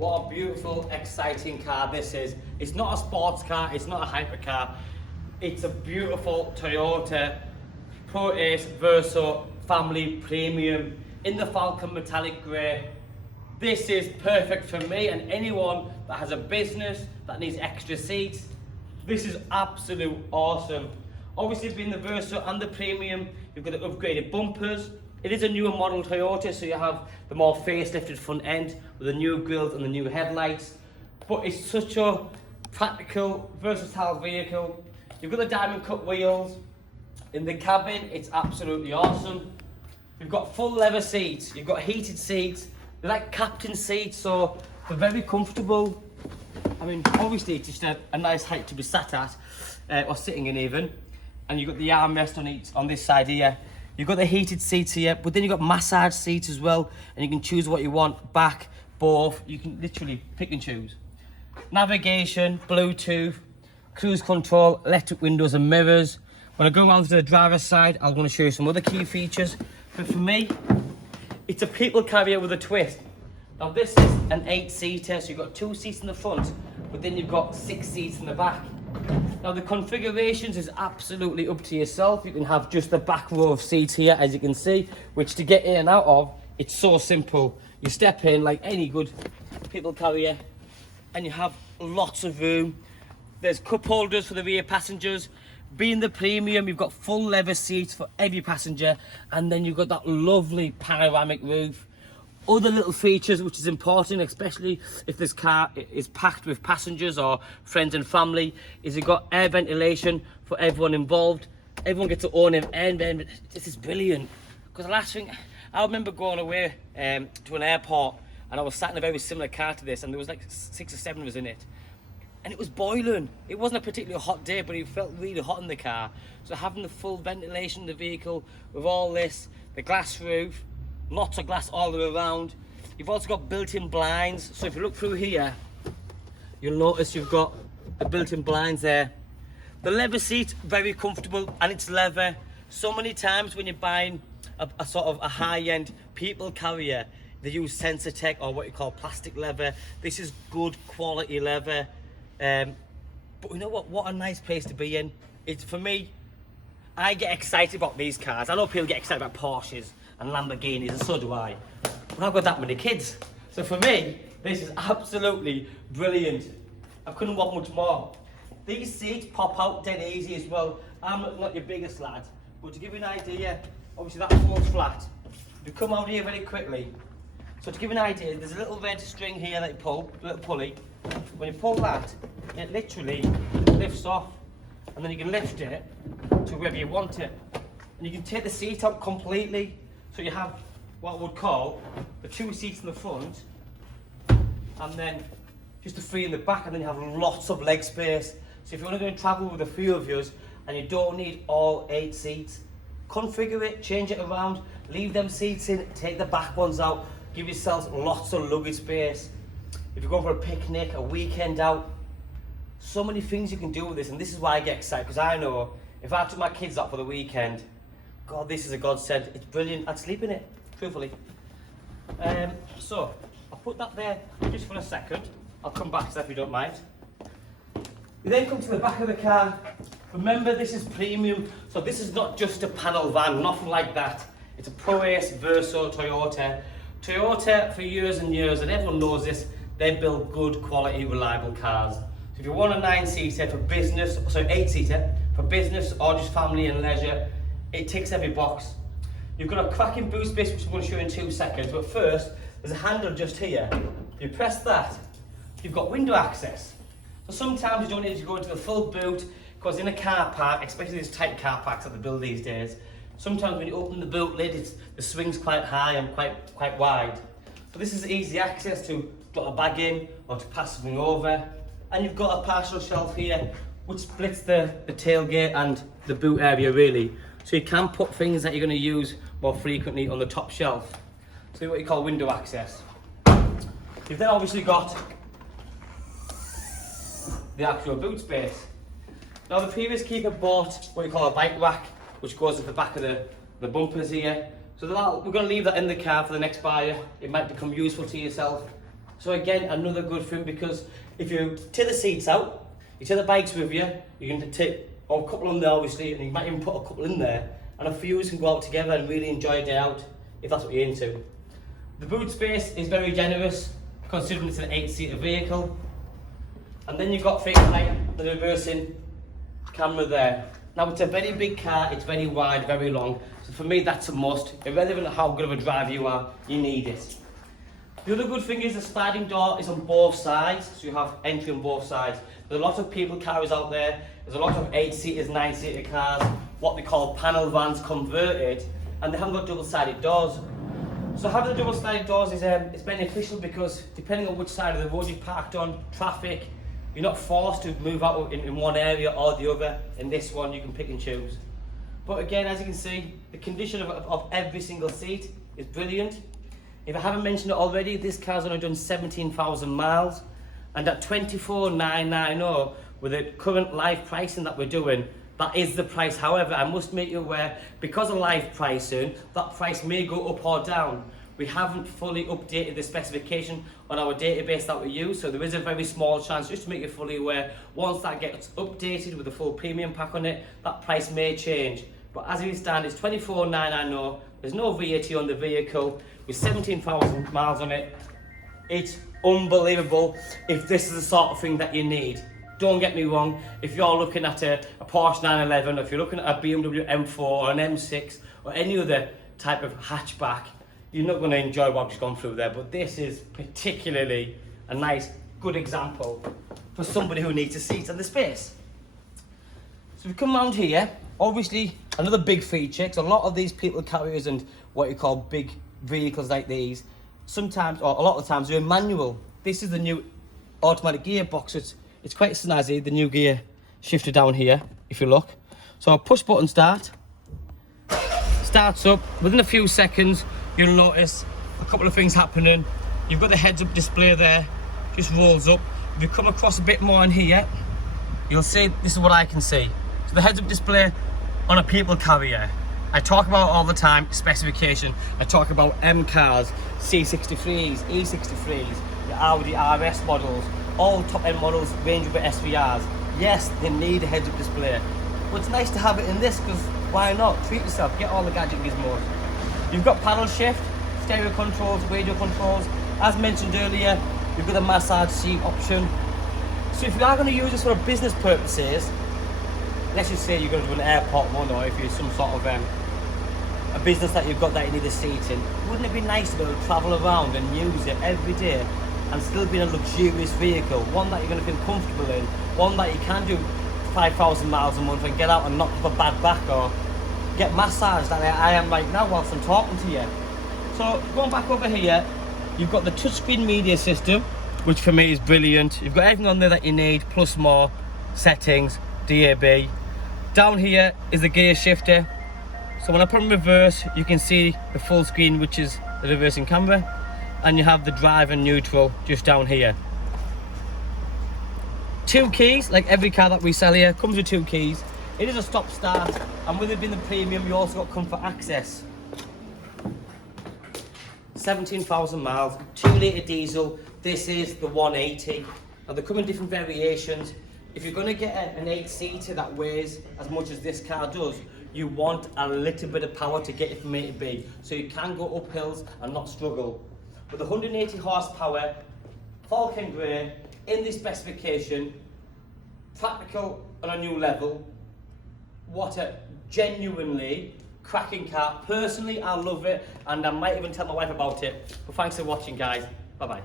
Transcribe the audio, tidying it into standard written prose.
What a beautiful, exciting car this is. It's not a sports car, it's not a hypercar. It's a beautiful Toyota Proace Verso family premium in the Falcon metallic grey. This is perfect for me and anyone that has a business that needs extra seats. This is absolute awesome. Obviously, being the Verso and the premium, you've got the upgraded bumpers. It is a newer model Toyota, so you have the more facelifted front end with the new grills and the new headlights. But it's such a practical, versatile vehicle. You've got the diamond cut wheels. In the cabin, it's absolutely awesome. You've got full leather seats. You've got heated seats. They're like captain seats, so they're very comfortable. I mean, obviously, it's just a nice height to be sat at, or sitting in even. And you've got the armrest on this side here. You've got the heated seats here, but then you've got massage seats as well, and you can choose what you want, back, both. You can literally pick and choose. Navigation, Bluetooth, cruise control, electric windows and mirrors. When I go around to the driver's side, I'm going to show you some other key features. But for me, it's a people carrier with a twist. Now this is an 8-seater, so you've got 2 seats in the front, but then you've got 6 seats in the back. Now the configurations is absolutely up to yourself. You can have just the back row of seats here, as you can see, which to get in and out of, it's so simple. You step in like any good people carrier and you have lots of room. There's cup holders for the rear passengers. Being the premium, you've got full leather seats for every passenger, and then you've got that lovely panoramic roof. Other little features which is important, especially if this car is packed with passengers or friends and family, is you've got air ventilation for everyone involved. Everyone gets their own air vent. This is brilliant. Because the last thing, I remember going away to an airport, and I was sat in a very similar car to this, and there was like 6 or 7 of us in it. And it was boiling. It wasn't a particularly hot day, but it felt really hot in the car. So having the full ventilation in the vehicle with all this, the glass roof, lots of glass all the way around. You've also got built-in blinds. So if you look through here, you'll notice you've got the built-in blinds there. The leather seat, very comfortable, and it's leather. So many times when you're buying a sort of a high-end people carrier, they use Sensitech or what you call plastic leather. This is good quality leather. But you know what a nice place to be in. It's, for me, I get excited about these cars. I know people get excited about Porsches and Lamborghinis, and so do I. But I've got that many kids. So for me, this is absolutely brilliant. I couldn't want much more. These seats pop out dead easy as well. I'm not your biggest lad, but to give you an idea, obviously that falls flat. You come out here very quickly. So to give you an idea, there's a little red string here that you pull, a little pulley. When you pull that, it literally lifts off, and then you can lift it to wherever you want it. And you can take the seat out completely. So you have what I would call the 2 seats in the front, and then just the 3 in the back, and then you have lots of leg space. So if you're only going to travel with a few of you and you don't need all 8 seats, configure it, change it around, leave them seats in, take the back ones out, give yourselves lots of luggage space. If you're going for a picnic, a weekend out, so many things you can do with this, and this is why I get excited, because I know if I took my kids out for the weekend, God, this is a godsend. It's brilliant. I'd sleep in it, truthfully. So I'll put that there just for a second. I'll come back to that if you don't mind. We then come to the back of the car. Remember, this is premium, so this is not just a panel van, nothing like that. It's a Proace Verso Toyota. Toyota, for years and years, and everyone knows this, they build good quality, reliable cars. So if you want a 9-seater for business, so 8-seater for business or just family and leisure, it ticks every box. You've got a cracking boot space, which I'm going to show you in 2 seconds, but first, there's a handle just here. You press that, you've got window access. So sometimes you don't need to go into the full boot, because in a car park, especially these tight car parks that they build these days, sometimes when you open the boot lid, the swing's quite high and quite wide. So this is easy access to put a bag in or to pass something over. And you've got a partial shelf here, which splits the tailgate and the boot area really. So you can put things that you're going to use more frequently on the top shelf. So what you call window access. You've then obviously got the actual boot space. Now the previous keeper bought what you call a bike rack, which goes at the back of the bumpers here. So we're going to leave that in the car for the next buyer. It might become useful to yourself. So again, another good thing, because if you take the seats out, you take the bikes with you, you can take a couple on there obviously, and you might even put a couple in there, and a few can go out together and really enjoy a day out, if that's what you're into. The boot space is very generous, considering it's an 8-seater vehicle. And then you've got things like the reversing camera there. Now it's a very big car, it's very wide, very long. So for me that's a must. Irrelevant of how good of a driver you are, you need it. The other good thing is the sliding door is on both sides, so you have entry on both sides. There's a lot of people carriers out there, there's a lot of 8-seaters, 9-seater cars, what they call panel vans converted, and they haven't got double-sided doors. So having the double-sided doors is it's beneficial, because depending on which side of the road you're parked on, traffic, you're not forced to move out in one area or the other. In this one you can pick and choose. But again, as you can see, the condition of every single seat is brilliant. If I haven't mentioned it already, this car's only done 17,000 miles, and at 24,990 with the current live pricing that we're doing, that is the price. However, I must make you aware, because of live pricing, that price may go up or down. We haven't fully updated the specification on our database that we use, so there is a very small chance, just to make you fully aware, once that gets updated with a full premium pack on it, that price may change. But as it stands, it's 24,990. There's no VAT on the vehicle, with 17,000 miles on it. It's unbelievable if this is the sort of thing that you need. Don't get me wrong, if you're looking at a Porsche 911, or if you're looking at a BMW M4 or an M6 or any other type of hatchback, you're not going to enjoy what I've just gone through there. But this is particularly a nice, good example for somebody who needs a seat and the space. So we come around here, obviously another big feature, because a lot of these people carriers and what you call big vehicles like these, sometimes, or a lot of the times, they're manual. This is the new automatic gearbox. It's quite snazzy, the new gear shifter down here, if you look. So push button start, starts up. Within a few seconds, you'll notice a couple of things happening. You've got the heads-up display there, just rolls up. If you come across a bit more in here, you'll see, this is what I can see. So the heads-up display on a people carrier. I talk about all the time specification. I talk about M cars, C63s, E63s, the Audi RS models, all top-end models, Range Rover SVRs. Yes, they need a heads-up display, but it's nice to have it in this, because why not? Treat yourself, get all the gadget gizmos. You've got paddle shift, stereo controls, radio controls. As mentioned earlier, you've got the massage seat option. So if you are going to use this for business purposes, let's just say you're going to do an airport one, or if you're some sort of a business that you've got that you need a seat in, wouldn't it be nice to be able to travel around and use it every day and still be in a luxurious vehicle, one that you're going to feel comfortable in, one that you can do 5,000 miles a month and get out and not have a bad back or get massaged like I am right now whilst I'm talking to you. So going back over here, you've got the touchscreen media system, which for me is brilliant. You've got everything on there that you need, plus more, settings, DAB. Down here is the gear shifter. So when I put in reverse, you can see the full screen, which is the reversing camera, and you have the drive and neutral just down here. 2 keys, like every car that we sell here, comes with 2 keys. It is a stop start, and with it being the premium, you also got comfort access. 17,000 miles, 2-litre diesel. This is the 180. Now they come in different variations. If you're going to get an 8-seater that weighs as much as this car does, you want a little bit of power to get it from A to B, so you can go up hills and not struggle. With 180 horsepower, Falcon Grey, in this specification, practical on a new level. What a genuinely cracking car. Personally, I love it, and I might even tell my wife about it. But thanks for watching, guys. Bye-bye.